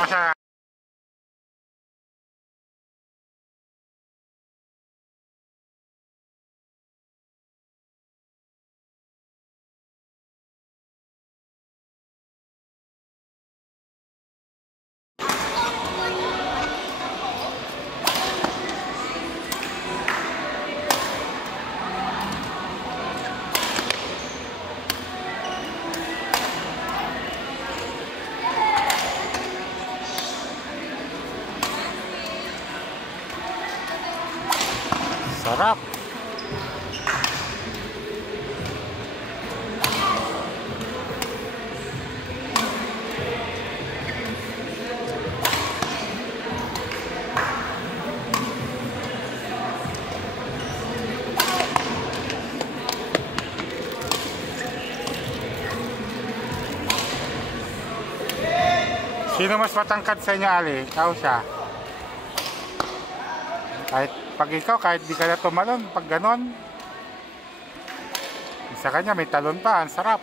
Masarap. Sarap. Sino mas matangkad sa inyo, Ali? Ikaw siya. Pag ikaw, kahit di ka na tumalon, pag ganon. Sa kanya, may talon pa. Ang sarap.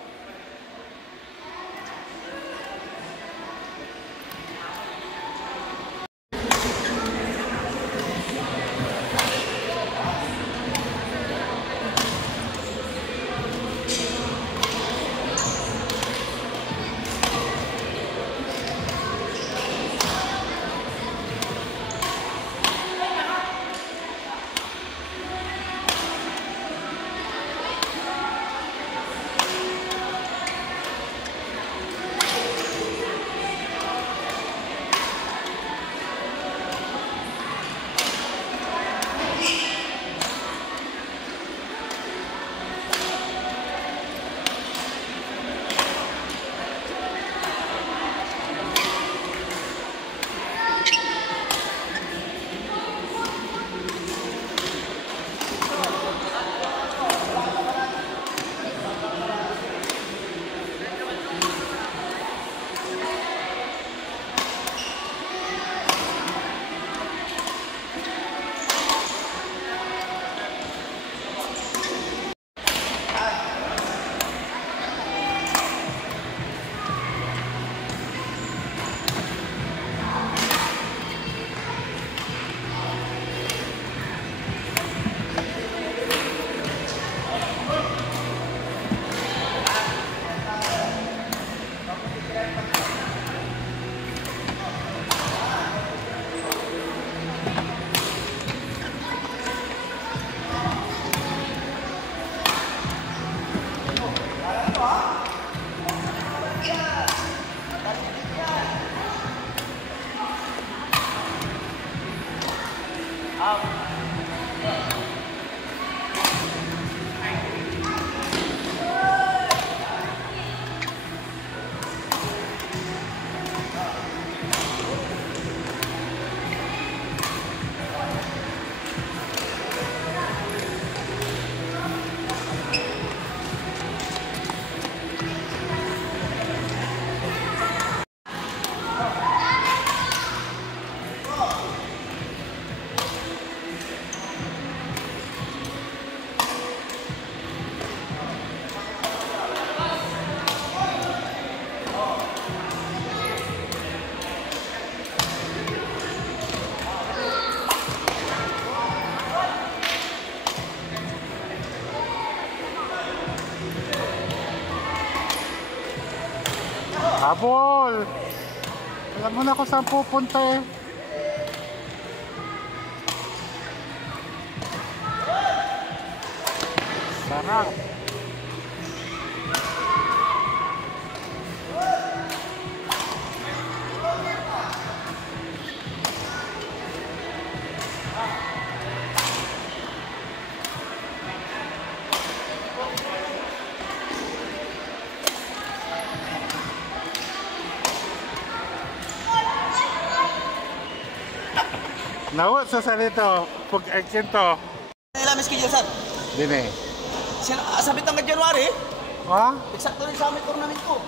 Habol! Alam mo na kung saan pupunta eh. Sarap! Nawat sa salito, pag-action to. Ilang miski dyan, sir? Dine. Sabit hanggang January? Ha? Eksakto rin sa aming tournament ko.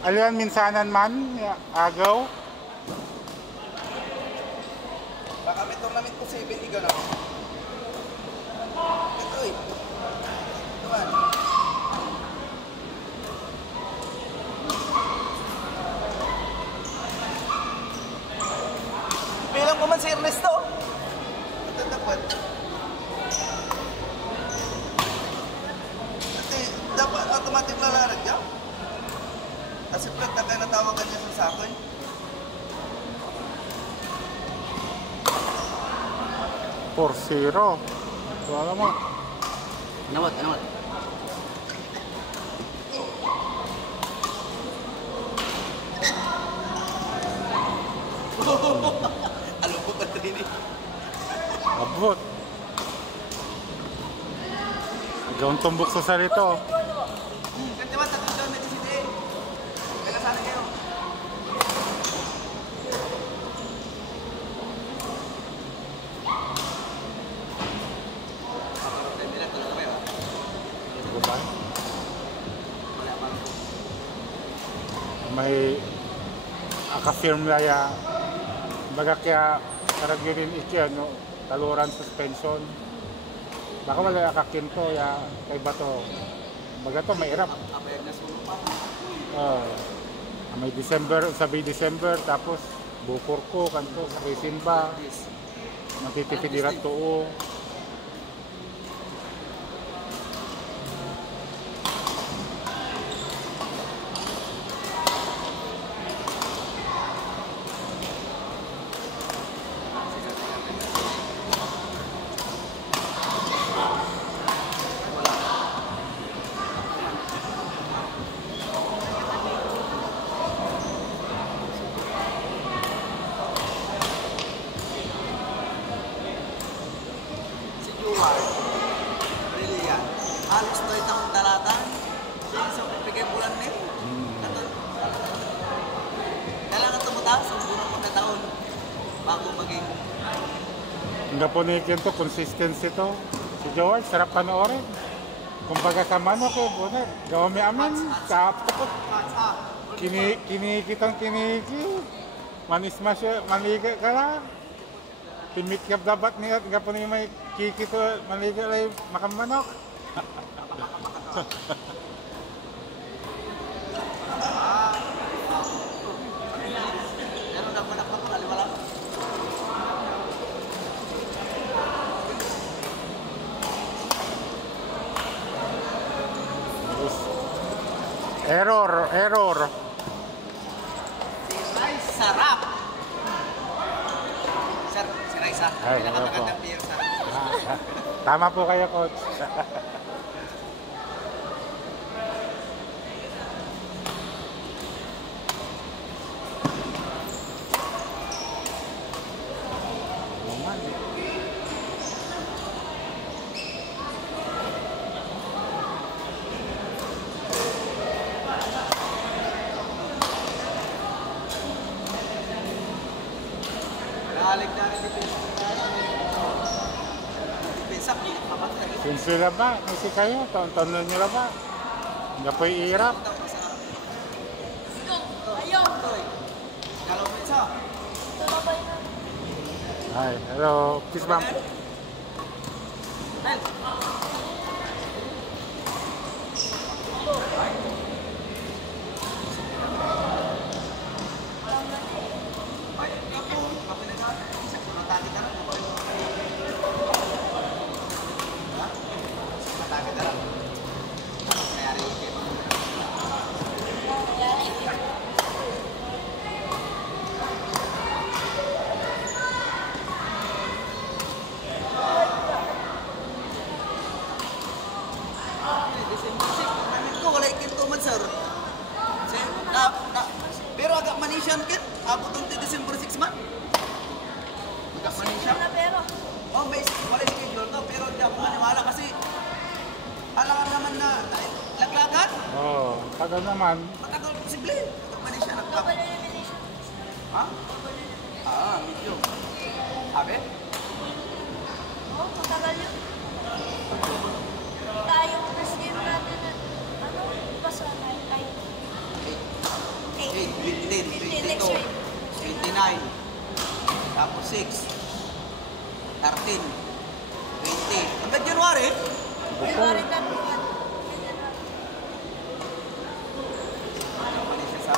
Aliwan minsanan man, agaw. Baka may tournament ko 7 iga na. Ito eh. Tuman. pa man si Ernesto. Ito dapat. Kasi dapat automatic lalarag yan. Kasi Fred, na kayo natawagan niya sa akin. For zero. Wala mo. Anawat. Alam ko ba ito din eh? Abot. Gawang tumbok sa salito. Ganti ba, tatong doon medyo sindi. Kaya sana kayo. Diba? May akafirm laya. Baga kaya karagyorin iki, no? Taluran suspension. Baka wala akakinto ya kay bato. Baga to may irap. May December, sabi December, tapos bukor ko, kanto, sa Simba, matitipidirat to. Brilliant. Halos to itang talatan. So, pipigay bulan din. Kailangan tumutaas ang bunong mga taon bago maging... Hindi po nikinto, consistency to. Si George, sarap panoorin. Kumbaga sa manok eh, bunag. Gawin may amin, kapot. Kinikitang kiniki. Manisma siya, maliga ka lang. Pimikyap dapat niya, nga po niya may kikito, maliga lang makamanok. Meron dapat ako kaliwala. Error. Sarap! Sir, si Raisa. Ay, Pinakamagandang player sa Tama po kayo, coach. Nakalig na rin depensa. Sinsi na ba? Isi kayo, taon-taon nyo na ba? Hindi po iirap. Ayaw! Kalau depensa. Ay, hello. Kiss ma'am. Mel. Pero agak manisyan kin, abot ng December 6 man. Agak manisyan. Oh, may wala schedule to, pero hindi ako maniwala kasi alam naman na laglagan. Oo, tagal naman. Matagal posible. Agak manisyan nagtap. Ha? Medyo. Abe? Oo, matagal yun. Tayo, first game natin na, basta na, 15, 22, 29, tapos 6, 13, 20, hanggang January. February na buwan. Manisya sa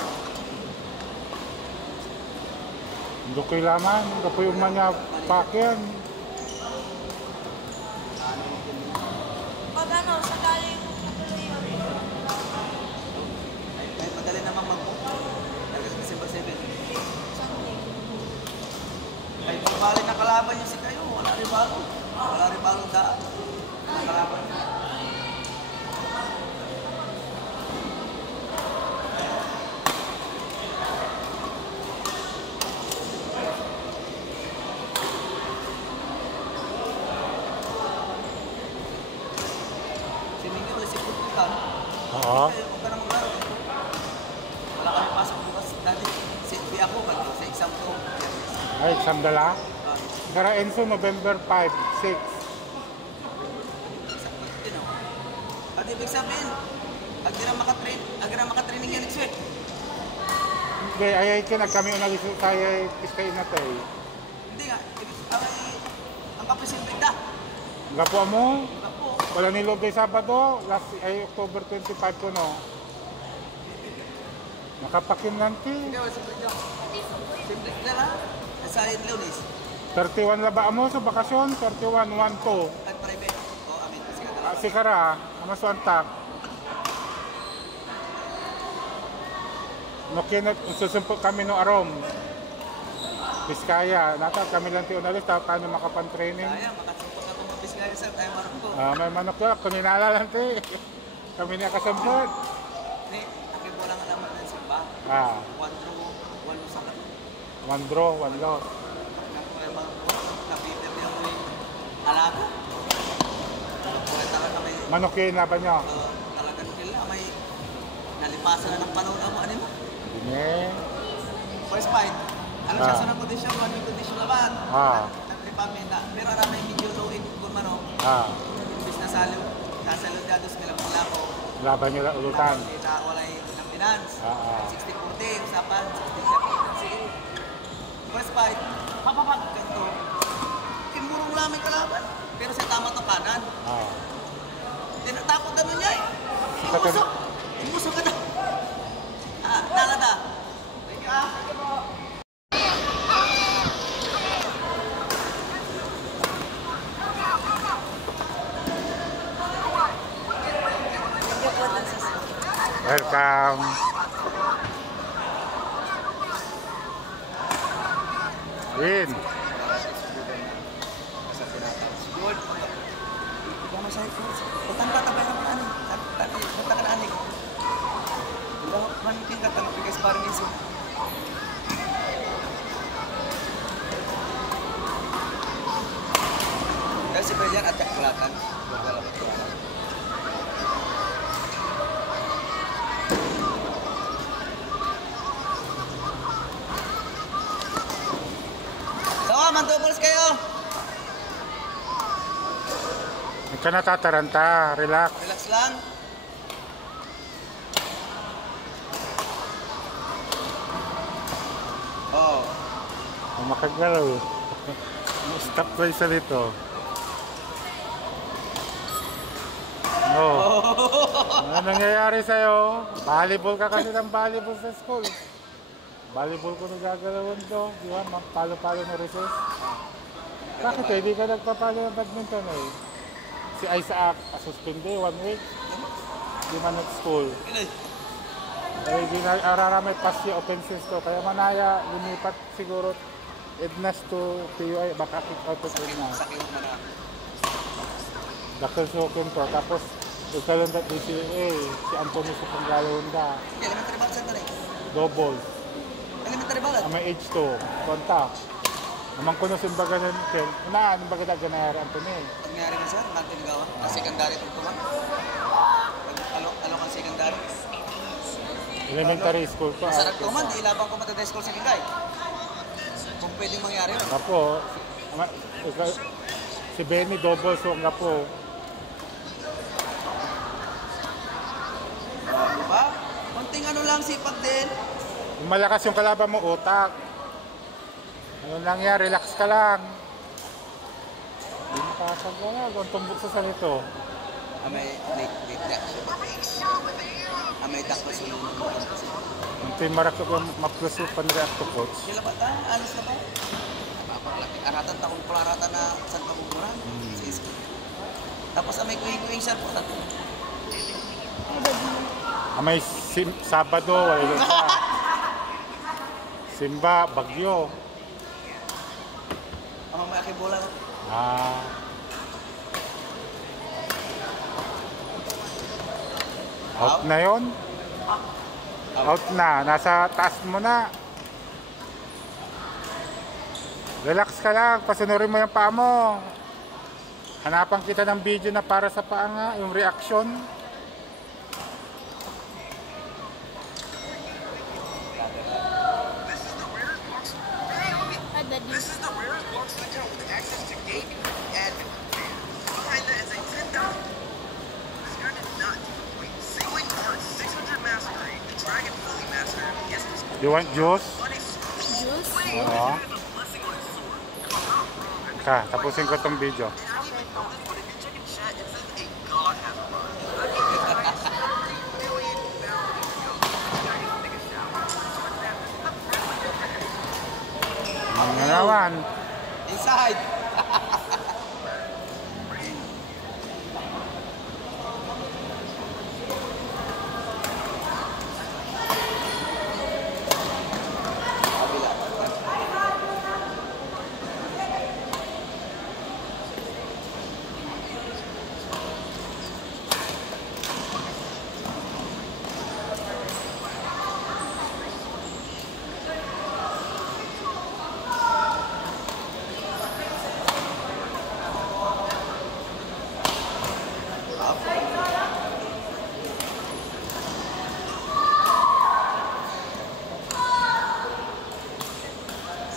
Dukoy laman, kapoy umanya pakyan. Pag ano, sakaling natuloy yun. Ay, madali naman mag-book. Talagang December 7. Sunday. Ay, balik na kalaban niyo si kayo. Wala rin bago. Wala rin bagong daan. Kalaban niyo. Si Mingay wala si Putukan. Oo. Huwag ka na maglaro. Wala kami pasok bukas. Dati, di ako sa exam ko. Ay, exam dala. Ah, Gara Enzo, November 5, 6. At ibig sabihin, ag di na makatraining yan next week. Hindi, ayay ka kami unalis tayo iskay na tayo. Hindi nga, ang papisilbig na. Gapo mo, Ako, wala nilog day Sabado, last ay October 25 ko no. Nakapakin nanti. hindi ako simple na. Simple na lang. Sa Lunes, 31 laba mo sa bakasyon, 31, 1, 2. at private. O, amin, kasi ka talaga. Sikara, amasuantak. No kinot, susumpo kami no arom. Biskaya, nata kami lang ti unalis, tapos tayo makapan-training. Sayang, makasumpot ako mabis kayo sir, tayo marap ko. May manok yun, kuninala lang ti. Kami niya kasumpot. Hindi, akin mo lang alaman ng simba. 1 through 1 sa kato. 1 draw, 1 loss. Napipir niya mo yung alaga. Kaya talaga may, Manok yun, laban nyo. talagang nila, may nalipasan na ng panahon ang ano mo. Dine. First fight, ano siya sa kondisyon, 1 week kondisyon naman. Nag-tripamenta, pero aramay medyo low in kung ano. Imbis na nasalod dados nila mga lako. Laban nyo lang ulutan. Kita walay ng finance. 60-40, usapan, 60-70. First fight, papapag, ganito. Kimurong lang may kalaban. Pero sa tama to kanan. Tinatakot na nun niya eh. Imusok. Imusok ka na. Nalada. Thank you Thank you po. Welcome. Win. Good. Ikaw masahit ko. Utang ka tabay ng ano. Utang ka na anik. Wala man tingkat ang bigas parang iso. Dahil si Brian at Jaklatan. Maglalabot ko na. Sawa, mantupuls kayo. Hindi ka natataranta. Relax. Relax lang. Oh. Makagalaw. Stop ko isa dito. No. Ano nangyayari sa'yo? Volleyball ka kasi ng volleyball sa school. Volleyball ko nagagalawan to. Di ba? Palo-palo na recess. Bakit eh? Di ka nagpapalo ng badminton eh. Si Isaac, suspende 1 week. Di man nag-school. Eh, di na araramay pas yung offenses to. Kaya manaya, lumipat siguro Ednas to PUI. Baka kick out to Ednas. Sakit mo na. Dr. Sokin to. Tapos, ikaw that DCA, si Antonio sa Panggalawanda. Elementary ball center eh. Double. Elementary ball at. May H2. Contact. Naman ko na simbaga ng Ken. Una, anong baga na ganayari Antonio? Nangyari na sir, nagtinigawa. Ang secondary itong tuman. Alo kang secondary. Elementary school to. Sa nagtuman, di ilabang ko matanda school sa Lingay. Kung pwedeng mangyari yun. Apo, si Benny double so nga po. Diba? Konting ano lang, sipag din. Kung malakas yung kalaban mo, utak. Ano lang yan, relax ka lang. Hindi mo kakagala, kung tumbok sa salito. May late dash. May dak pa sa Tim marakot yung maplusupan react to coach. Sila ba tayo? Alis na ba? Napapaglaki. Aratan takong pelaratan na saan paguguran. Sa school. Tapos may kuing-kuing siya po. May Sabado, wala yun pa. Simba, Bagyo. May akibola. Out na yon. Out na. Nasa taas mo na. Relax ka lang. Pasunurin mo yung paa mo. Hanapan kita ng video na para sa paa nga. Yung reaction. This is the rarest box in account with access to gaming and behind that is a 10,000. This card is not. Sailing Arts 600 Mastery, the Dragon Fully Master. Yes, this You want juice? Juice? Oo. Ka, tapusin ko tong video. Ano naman? Inside.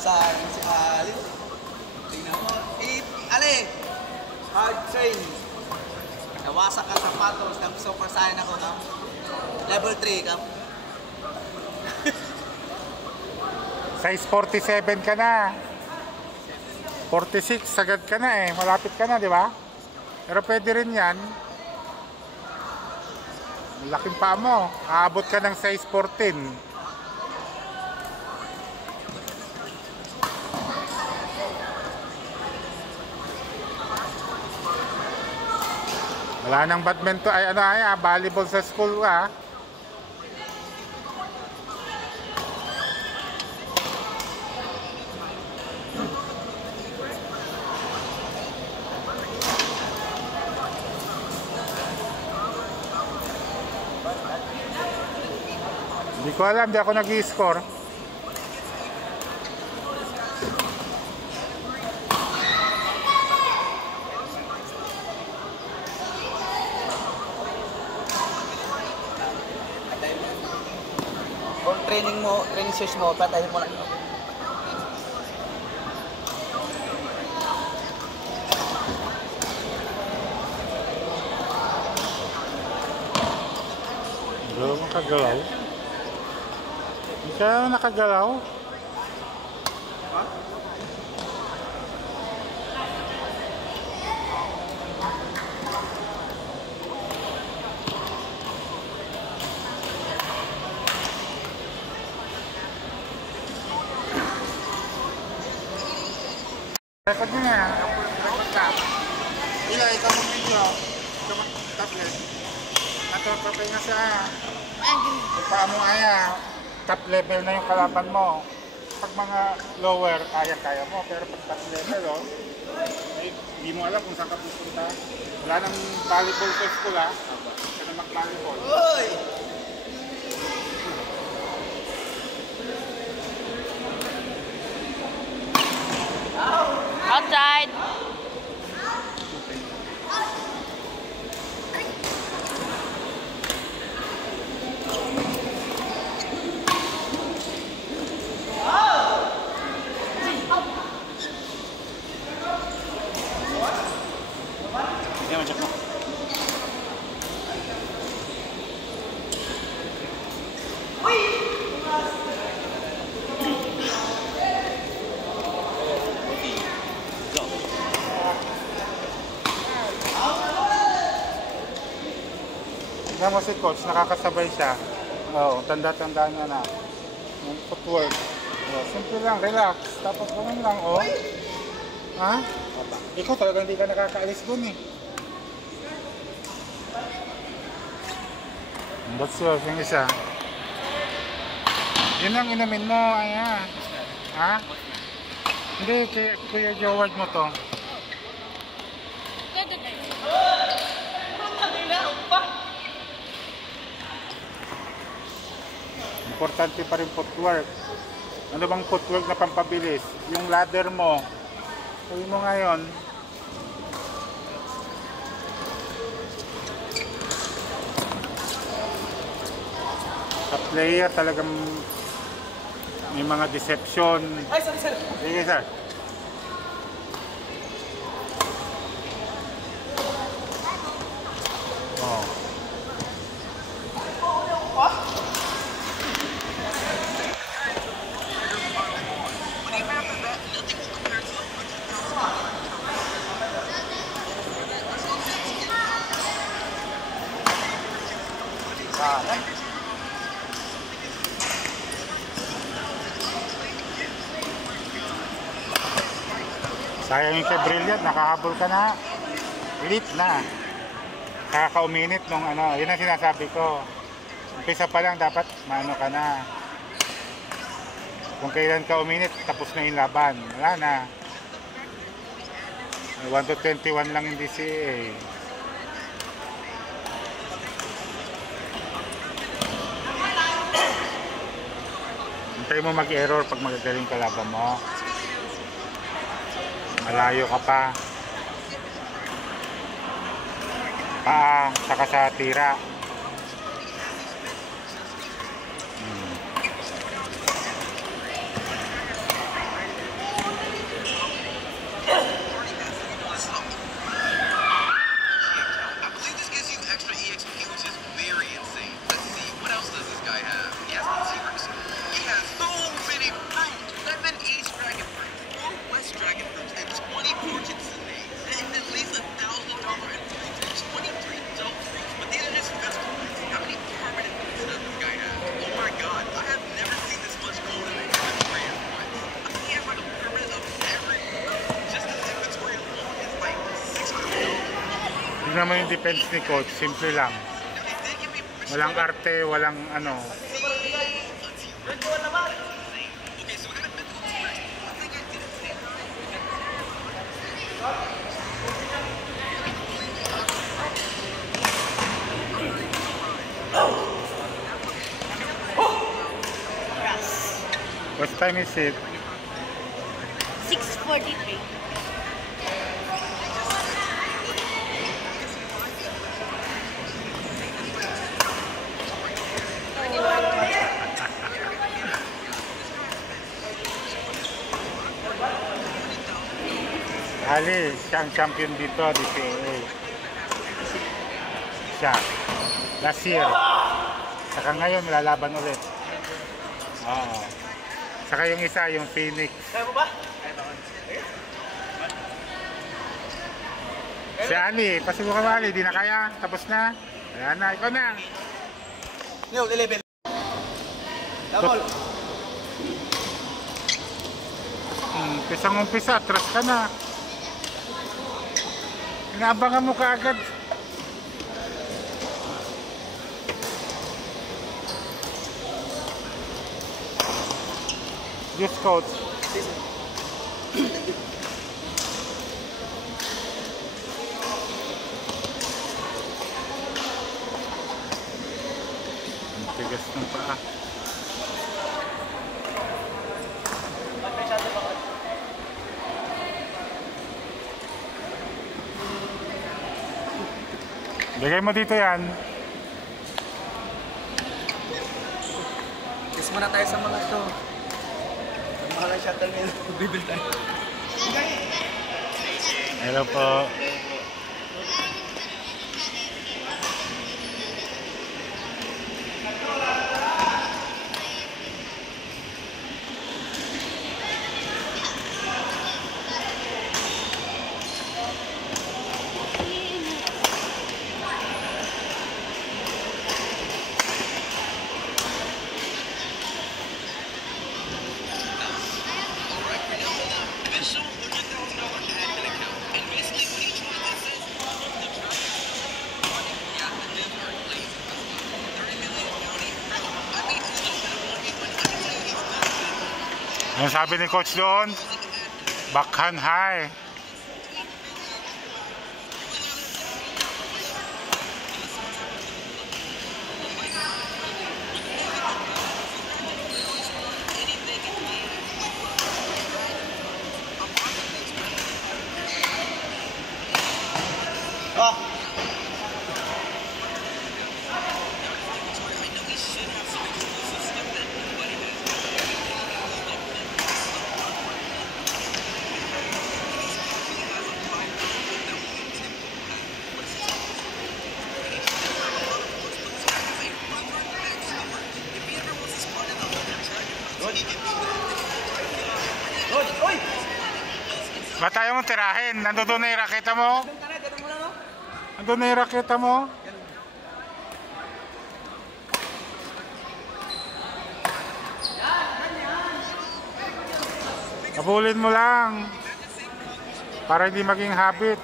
Sayang si Ali. Tingnan mo. Ali! Hard train. Nawasak ang sapatos. Super saiyan ako, kam. Level 3, kam. Size 47 ka na. 46, sagad ka na eh. Malapit ka na, di ba? Pero pwede rin yan. Laking paa mo. Aabot ka ng size 14. Wala nang badminton, volleyball sa school ka. Hindi ko alam, di ako nag-i-score. Kung training shoes mo, patayin mo lang. Galaw mo kagalaw? Hindi ka nakagalaw? Record mo na. Record ka. Ila, ikaw mong video. Ikaw mong tablet. Natropropay na siya. Paa mo aya. Top level na yung kalaban mo. Pag mga lower, kaya mo. Pero pag top level, hindi mo alam kung saan ka pupunta. Wala nang volleyball sa school, ha? Ka na mag-volleyball. Uy! Outside. Hindi mo check mo. Tignan mo si coach, nakakasabay siya. Oo, tanda-tanda niya na. Yung footwork. Oh, simple lang, relax. Tapos ganun lang, oh. Ha? Ikaw talagang hindi ka nakakaalis dun eh. That's all, yung isa. Yun ang inumin mo, ayan. Ha? Hindi, Kuya Joward mo to. Importante pa rin footwork. Ano bang footwork na pampabilis? Yung ladder mo. Sabi mo ngayon. Sa player talagang may mga deception. Ay, sorry, sir. Sige, sir. Oh. Sayang yung kay Brilliant, nakahabol ka na. Elite na. Nakaka-uminit nung ano, yun ang sinasabi ko. Umpisa pa lang dapat maano ka na. Kung kailan ka uminit, tapos na yung laban. Wala na. 1 to 21 lang yung DCA. Hintay mo mag-error pag magagaling ka laban mo. Malayo ka pa. Paa, saka sa tira. Naman yung defense ni coach, simple lang. Walang arte, walang ano. What time is it? 6:43. Ali, siya ang champion dito, DPA. Siya. Last year. Saka ngayon, lalaban ulit. Oo. Saka yung isa, yung Phoenix. Kaya mo ba? Si Ali, pasubukan mo Ali, di na kaya. Tapos na. Ayan na, ikaw na. Neil, 11. Double. Pisang-umpisa, atras ka na. Inaabangan mo kaagad. Yes, coach. Ang tigas ng paa. Bigay mo dito yan. Kiss muna tayo sa mga ito. Mahal ang shuttle nila. Bibil tayo. Hello po. Ano sabi ni coach doon? Backhand high. Oh. Oy, oy! Ba't tayo mong tirahin? Nandun na yung raketa mo? Ganun ka na, ganun mo na, no? Nandun na yung raketa mo? Habulin mo lang. Para hindi maging habit.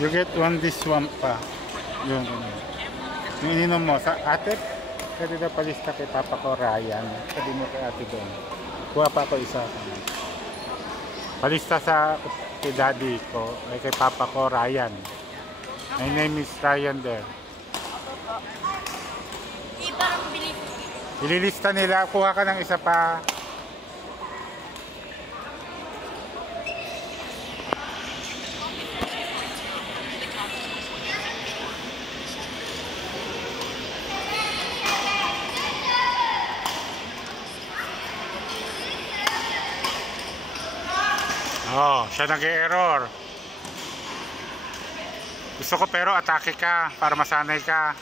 You get one this one pa. Yung ininom mo sa ate. Pwede na palista kay Papa ko Ryan. Sabi mo kay ate doon. Kuha pa ako isa. Palista sa kay daddy ko. Ay kay Papa ko Ryan. My name is Ryan there. Di parang bili. Ililista nila. Kuha ka ng isa pa. Oh, siya nag-error. Gusto ko pero atake ka para masanay ka.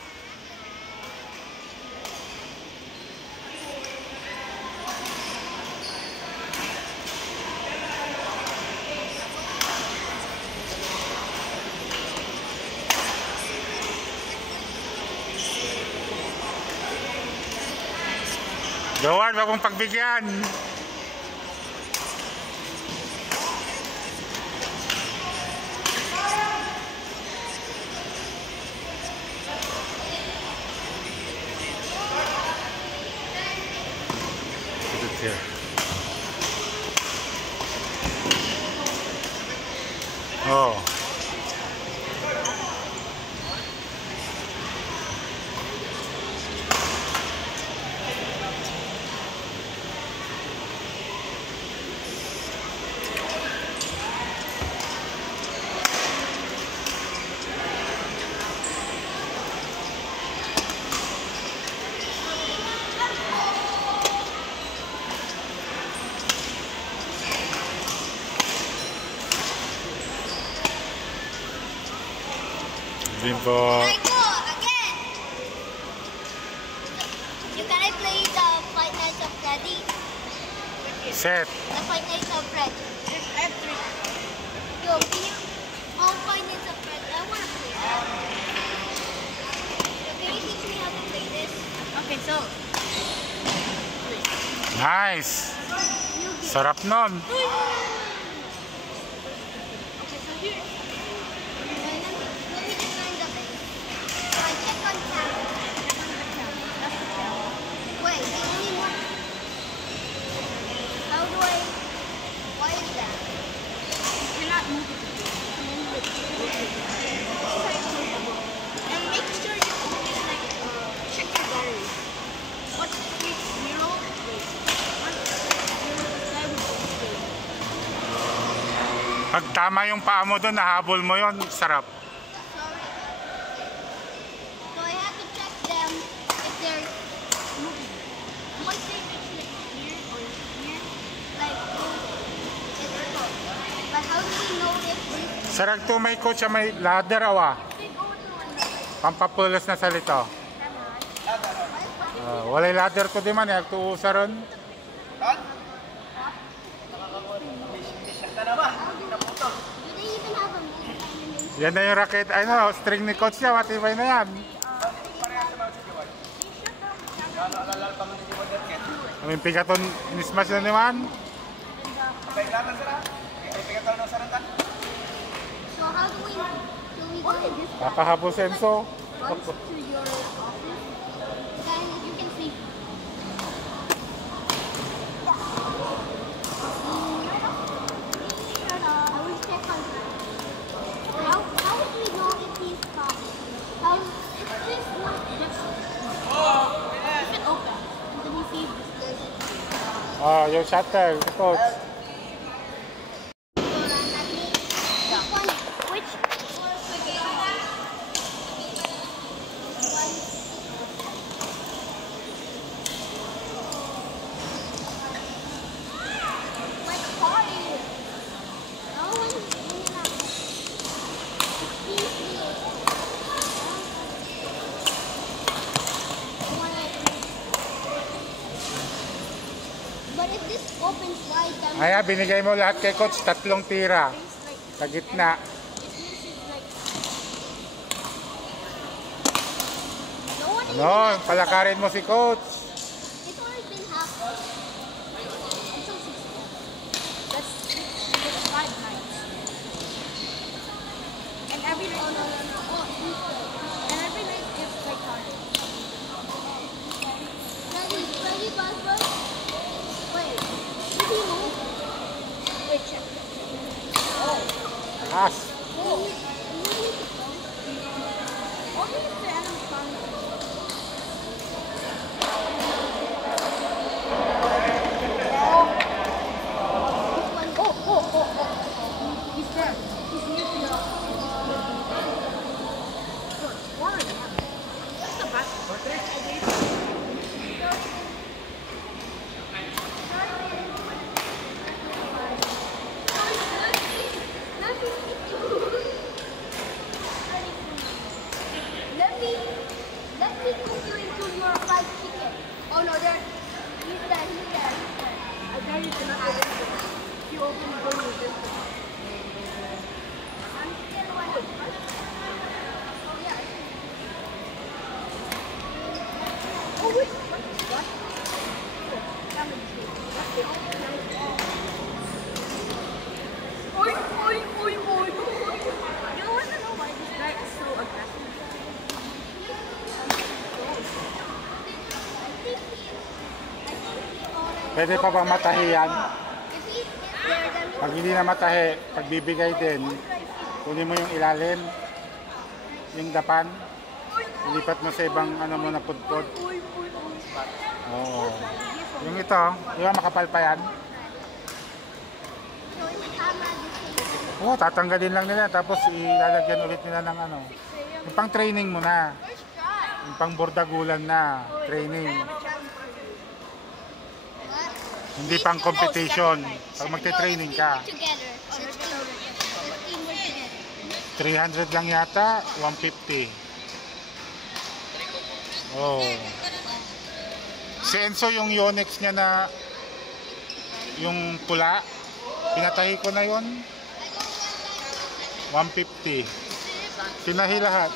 Gawad, wag mong pagbigyan. Here. Oh. Bimbo. Can I go again? You can I play the Five Nights of Freddy? Set. The Five Nights of Freddy. I have three. Yo, can you? All Five Nights of Freddy. I want to play that. So can you teach me how to play this? Okay, so. Nice. Sarap nun. Okay, so here. Let me just find the base. So I check on tab. That's the tab. Wait, the only one. How do I? Why is that? You cannot move it. And make sure you always like check your battery. What's 3 0? Wait. 1 0 7 Pag tama yung paa mo doon, nahabol mo yon, sarap. Sorry. So I have to check them if they're moving. Once they reach like here or here, like it's good. But how do we know if this Sarag to may coach may ladder awa. they go to another? Pampapulos na salito. Walay ladder ko di man, agtuusa ron. Mission na naman. Naputo. Do they even have a movie? Yan na yung racket, ano, string ni coach niya, matibay na yan. Kaming pigaton, in-smash na naman. kailangan sila. Kaya tayo ng saratan. So how do we go to this Kakahabol Senso. runs to your office? Then you can see. I will check on that. How would we know if he's coming? If this not if it open, then we see this. Oh, yung shuttle, coach. Which like a party. No one's doing that. But if this opens wide, then Aya, binigay mo lahat kay coach, 3 tira. Sa gitna. no one even No, has- palakarin mo si coach. It's already been half. Until 60. That's 5 nights. And every night, and every night it's like hard. Ready, Buzz? Wait, did he move? Wait, check. As. Only if the enemy's coming. He's there. He's near to the That's the best. Let me put you into your fried chicken. Oh no, he's there. I bet you cannot get into it. You open the door with this one. I'm still one. Oh yeah. Oh wait, what? Oi. You don't want to know why this guy is so aggressive. Pwede pa bang matahi yan? If he sits there, then Pag hindi na matahi, pagbibigay din, kunin mo yung ilalim, yung dapan, ilipat mo sa ibang ano mo na pudpud. Oo. Yung ito, di ba makapal pa yan? so itama this Oo, tatanggalin lang nila, tapos ilalagyan ulit nila ng ano. Yung pang training mo na, yung pang bordagulan na training. Hindi pang competition. Pag magte-training ka, Together. Let's teamwork together. 300 lang yata, 150. Oh. Si Enzo yung Yonex niya na yung pula, pinatahi ko na yon, 150. Tinahi lahat.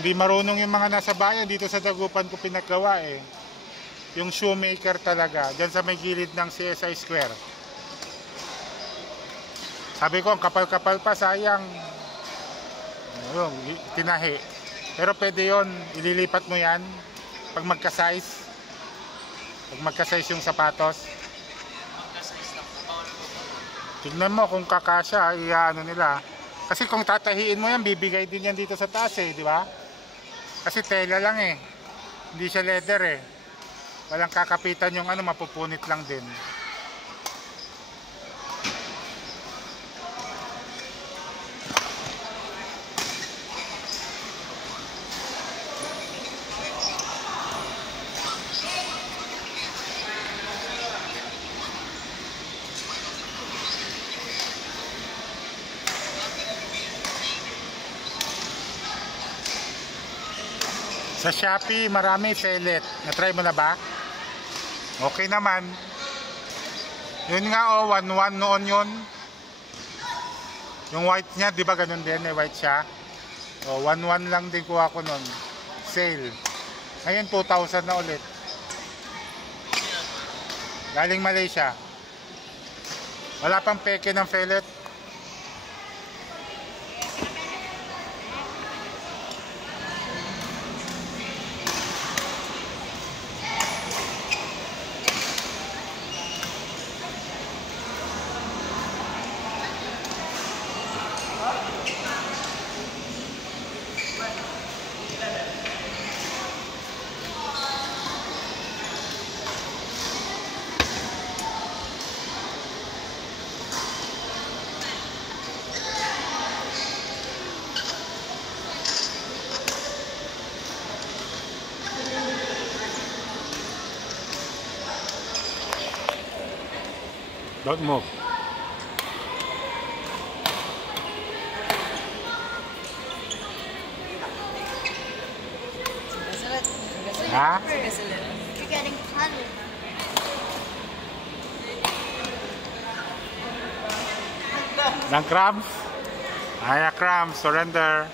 Hindi marunong yung mga nasa bayan, dito sa Dagupan ko pinagawa eh. Yung shoemaker talaga, dyan sa may gilid ng CSI Square. Sabi ko, ang kapal-kapal pa, sayang. Ayun, tinahi. Pero pwede yon, ililipat mo yan pag magka-size. Pag magka-size yung sapatos. Tignan mo kung kakasya, ano nila. Kasi kung tatahiin mo yan, bibigay din yan dito sa taas eh, di ba? Kasi tela lang eh. Hindi siya leather eh. Walang kakapitan yung ano, mapupunit lang din. Sa Shopee, marami fellet. Na-try mo na ba? Okay naman. Yun nga oh, 1-1 noon yun. Yung white niya, di ba ganun din? White siya. Oh, 1-1 lang din kuha ko nun. Sale. Ngayon 2,000 na ulit. Galing Malaysia. Wala pang peke ng pellet. Don't move. Ha? You're getting tired. Ng crumbs? Aya crumbs, surrender.